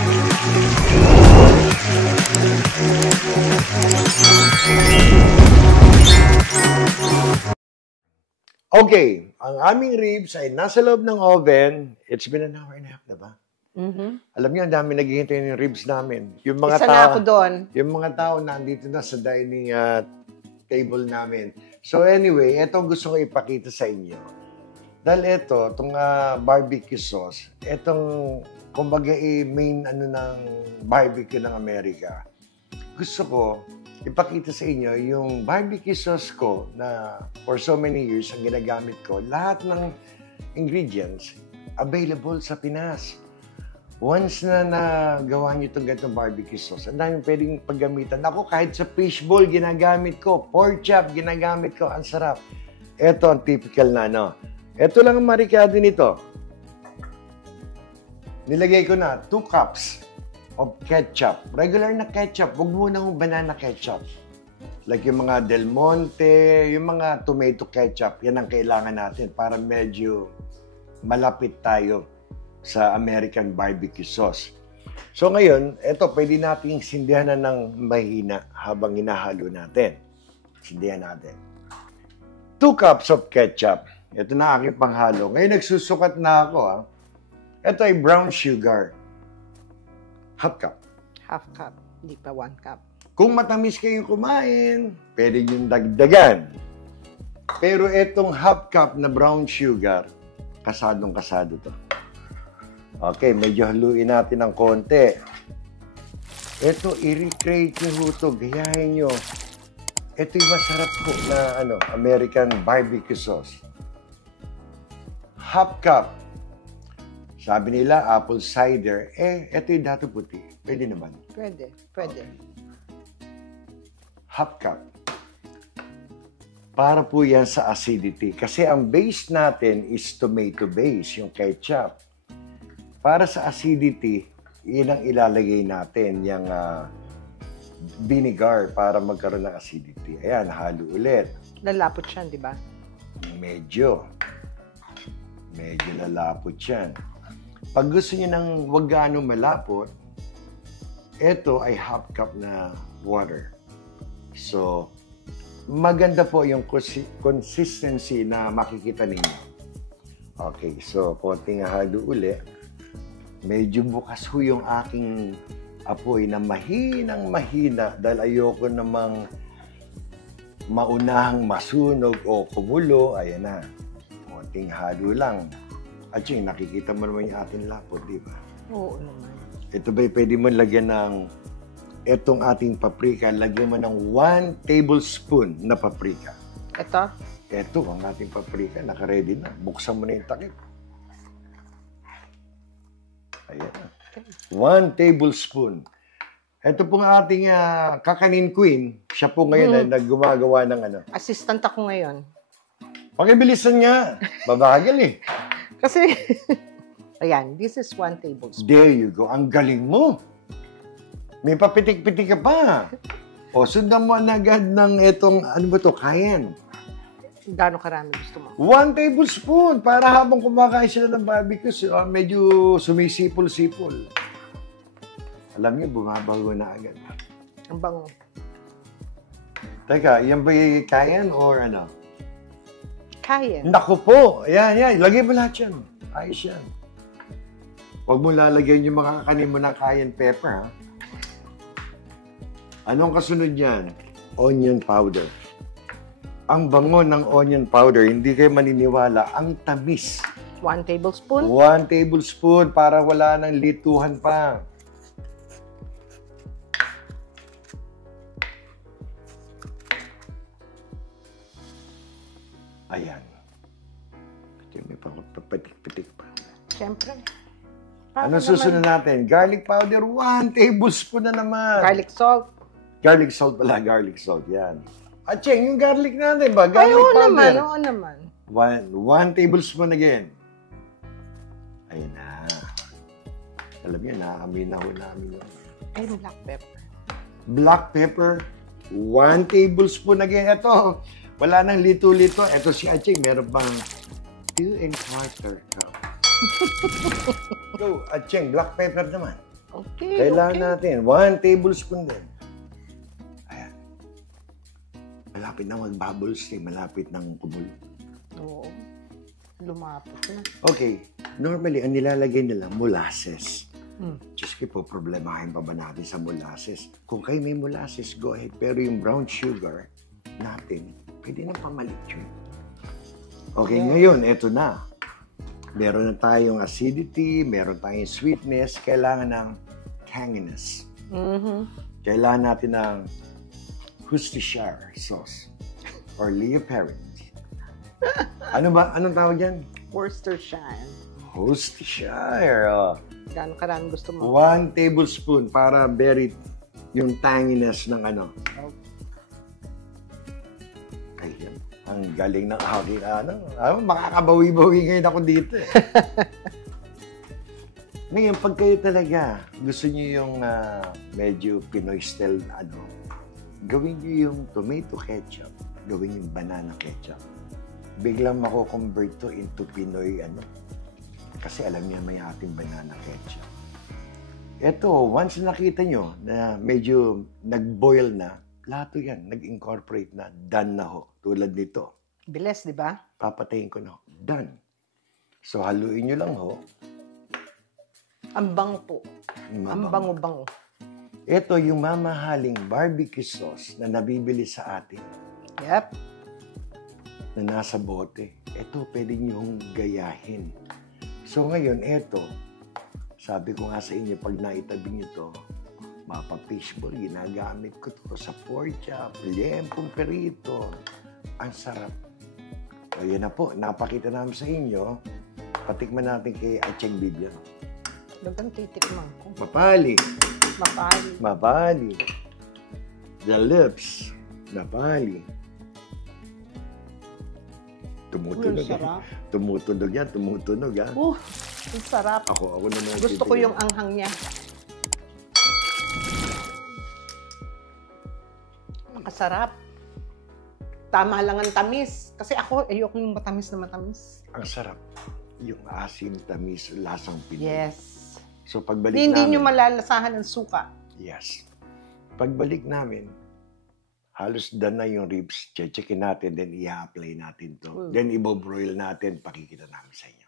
Okay, ang aming ribs ay nasa loob ng oven. It's been an hour and a half na ba? Alam niyo, ang dami naghihintay ng ribs namin. Yung mga Isa tao, na ako doon. Yung mga tao nandito na sa dining table namin. So anyway, ito ang gusto ko ipakita sa inyo. Dahil itong barbecue sauce, itong, kumbaga, main ng barbecue ng Amerika. Gusto ko ipakita sa inyo yung barbecue sauce ko na for so many years ang ginagamit ko. Lahat ng ingredients available sa Pinas. Once na nagawa nyo itong ganitong barbecue sauce, ang daming pwedeng paggamitan. Ako, kahit sa fishbowl, ginagamit ko. Pork chop, ginagamit ko. Ang sarap. Ito ang typical na, no? Ito lang ang marikado nito. Nilagay ko na 2 cups of ketchup. Regular na ketchup. Huwag muna ng banana ketchup. Like yung mga Del Monte, yung mga tomato ketchup. Yan ang kailangan natin para medyo malapit tayo sa American barbecue sauce. So ngayon, ito pwede nating sindihan na ng mahina habang hinahalo natin. Sindihan natin. 2 cups of ketchup. Ito na aking panghalo. Ngayon nagsusukat na ako. Ito ay brown sugar. Half cup. Half cup. Hindi pa 1 cup. Kung matamis kayong kumain, pwede yung dagdagan. Pero itong half cup na brown sugar, kasadong-kasado to. Okay, medyo haluin natin ng konti. Ito, i-recreate nyo ito. Gayahin nyo. Ito yung masarap po na American barbecue sauce. Half cup. Sabi nila, apple cider. Ito yung dato puti. Pwede naman. Pwede. Okay. Half cup. Para po yan sa acidity. Kasi ang base natin is tomato base, yung ketchup. Para sa acidity, yun ang ilalagay natin, yung vinegar para magkaroon ng acidity. Ayan, halo ulit. Lalapot siya, di ba? Medyo lalapot yan. Pag gusto niyo ng wag gaano malapot, ito ay half cup na water. So, maganda po yung consistency na makikita ninyo. Okay, so konting halo ulit. Medyo bukas ho yung aking apoy na mahina dahil ayoko namang maunahang masunog o kumulo. Ayan na. Konting halo lang. At yung nakikita mo naman yung ating lapot, di ba? Oo naman. Ito ba'y pwede mo lagyan ng itong ating paprika, lagyan mo ng 1 tablespoon na paprika. Ito? Ito ang ating paprika, naka-ready na. Buksan mo na yung takip. Ayan. 1 tablespoon. Ito pong ating kakanin queen. Siya po ngayon na gumagawa ng Assistant ako ngayon. Pakibilisan nga. Babagal eh. Kasi, ayan, this is 1 tablespoon. There you go. Ang galing mo. May papitik-pitik ka pa. O, sundan mo na agad ng itong, cayenne. Gaano karami gusto mo? 1 tablespoon para habang kumakain sila ng barbecue, medyo sumisipol-sipol. Alam niyo, bumabago na agad. Ang bango. Teka, yan ba yung cayenne or ano? Cayenne. Naku po! Ayan. Lagay mo lahat yan. Ayos yan. Huwag mo lalagyan yung mga kakanin mo ng cayenne pepper, ha? Anong kasunod yan? Onion powder. Ang bango ng onion powder, hindi kayo maniniwala, ang tamis. 1 tablespoon? 1 tablespoon para wala ng lituhan pa. Ayan. Ito may papatik-patik pa. Siyempre. Ano susunod natin? Garlic powder, 1 tablespoon na naman. Garlic salt. Garlic salt pala, garlic salt. Yan. At Cheng, yung garlic natin ba? Garlic powder. Oo naman. 1 tablespoon again. Ayun na. Alam niyo, nakakaminaw namin yun. Ay, black pepper. Black pepper, 1 tablespoon again. Ito, wala nang lito-lito. Ito si Aching, meron pang 2 1/4 cup. So, Aching, black pepper naman. Okay, Kailangan okay. natin. 1 tablespoon din. Ayan. Malapit na mag-bubbles eh. Malapit ng kumulo. Oo. Lumapit na. Okay. Normally, ang nilalagay nila, molasses. Mm. Diyos ko po, problemahin pa ba natin sa molasses? Kung kayo may molasses, go ahead. Pero yung brown sugar natin, pwede na pamalit yun. Okay, ngayon, eto na. Meron na tayong acidity, meron tayong sweetness, kailangan ng tanginess. Mm-hmm. Kailangan natin ng Worcestershire sauce or Leopardi. Ano ba? Anong tawag yan? Worcestershire. Worcestershire. Oh. Gano'n karami gusto mo? 1 tablespoon para very yung tanginess ng ano. Ayun. Ang galing ng aking ano. Makakabawi-bawi ngayon ako dito eh. Ngayon, pag kayo talaga gusto niyo yung medyo Pinoy style ano, gawin niyo yung tomato ketchup, gawin yung banana ketchup. Biglang mako-convert to into Pinoy ano. Kasi alam niya may ating banana ketchup. Ito, once nakita nyo na medyo nag-boil na, lahat yan, nag-incorporate na, done na ho. Tulad nito. Bilis, di ba? Papatayin ko na ho. Done. So, haluin nyo lang ho. Ang bango po. Ang bango-bango. Ito yung mamahaling barbecue sauce na nabibili sa atin. Yep. Na nasa bote. Ito, pwede nyo gayahin. So ngayon, eto, sabi ko nga sa inyo, pag naitabi nyo to, mapa-fishball, ginagamit ko to sa pork chop, liempong perito. Ang sarap. So yan na po, napakita namin sa inyo. Patikman natin kay Acheng Biblia. Dagang titikman ko. Mapali. Mapali. Mapali. The lips. Napali. Tumutunog. Sarap. Tumutunog yan, tumutunog ha. Ang sarap. Ako naman. Gusto ko yung anghang niya. Makasarap. Tama lang ang tamis. Kasi ako, ayoko yung matamis na matamis. Ang sarap. Yung asim, tamis, lasang Pinoy. Yes. So pagbalik Hindi namin. nyo malalasahan ng suka. Yes. Pagbalik namin, halos done na yung ribs. Checkin natin, then i-apply natin to. Then ibobroil natin, pakikita namin sa inyo.